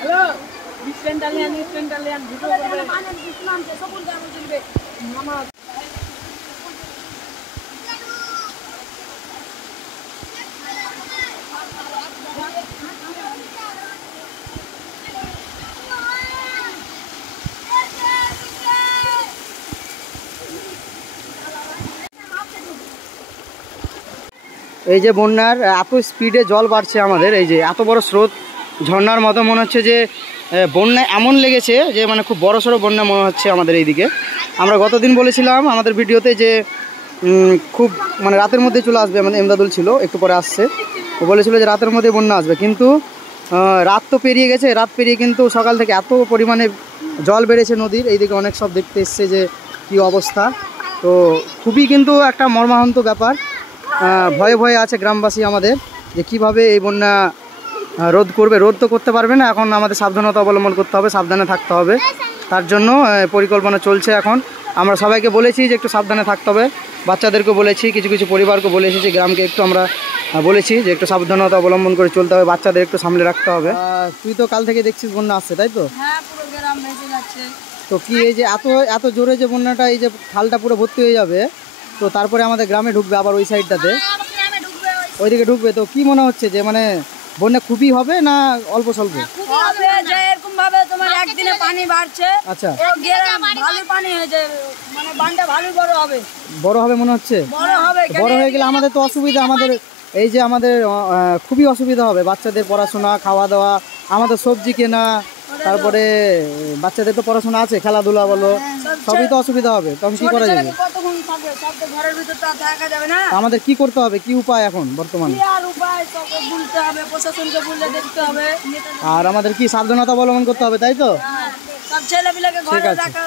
Hello ডিস্টেন্টালিয়ান video করবে মানে ইসলাম যে সবুল গান চলবে নামাজ। এই যে বন্যার এত স্পিডে জল বাড়ছে আমাদের, এই যে এত বড় স্রোত ঝর্ণার মতো মনে হচ্ছে যে বন্যা এমন লেগেছে যে মানে খুব বড় সড়ো বন্যা মনে হচ্ছে আমাদের এইদিকে। আমরা গতদিন বলেছিলাম আমাদের ভিডিওতে যে খুব মানে রাতের মধ্যে চলে আসবে, আমাদের এমদাদুল ছিল একটু পরে আসছে, ও বলেছিল যে রাতের মধ্যে বন্যা আসবে, কিন্তু রাত তো পেরিয়ে গেছে, রাত পেরিয়ে কিন্তু সকাল থেকে এত পরিমাণে জল বেড়েছে নদীর, এইদিকে অনেক সব দেখতে এসছে যে কী অবস্থা। তো খুবই কিন্তু একটা মর্মাহত ব্যাপার, ভয়ে ভয়ে আছে গ্রামবাসী আমাদের যে কিভাবে এই বন্যা রোধ করবে। রোধ তো করতে পারবে না, এখন আমাদের সাবধানতা অবলম্বন করতে হবে, সাবধানে থাকতে হবে, তার জন্য পরিকল্পনা চলছে। এখন আমরা সবাইকে বলেছি যে একটু সাবধানে থাকতে হবে, বাচ্চাদেরকে বলেছি, কিছু কিছু পরিবারকে বলে এসেছি, গ্রামকে একটু আমরা বলেছি যে একটু সাবধানতা অবলম্বন করে চলতে হবে, বাচ্চাদের একটু সামলে রাখতে হবে। তুই তো কাল থেকে দেখছিস বন্যা আসছে, তাই তো? হ্যাঁ, পুরো গ্রাম ভেসে যাচ্ছে। তো কি এই যে এত জোরে যে বন্যাটা, এই যে খালটা পুরো ভর্তি হয়ে যাবে, তো তারপরে আমাদের গ্রামে ঢুকবে আবার ওই সাইডটাতে, ওইদিকে ঢুকবে, তো কি মনে হচ্ছে যে মানে বন্যা খুবই হবে না অল্প স্বল্প? হবে যে এরকম ভাবে তোমার একদিনে পানি বাড়ছে, আচ্ছা, ভালো পানি হয়ে যাবে, মানে বানটা ভালো বড় হবে মনে হচ্ছে। বড় হয়ে গেলে আমাদের তো অসুবিধা, আমাদের এই যে আমাদের খুবই অসুবিধা হবে, বাচ্চাদের পড়াশোনা, খাওয়া দাওয়া, আমাদের সবজি কেনা, তারপরে বাচ্চাদের তো পড়াশোনা আছে, খেলাধুলা বলো, সবই তো অসুবিধা হবে, তখন কি করা যাবে? আমাদের কি করতে হবে, কি উপায় এখন বর্তমানে? আর আমাদের কি সাবধানতা অবলম্বন করতে হবে, তাই তো? সব ছেলেপিলেকে ঘরে ঠিক আছে। রাখা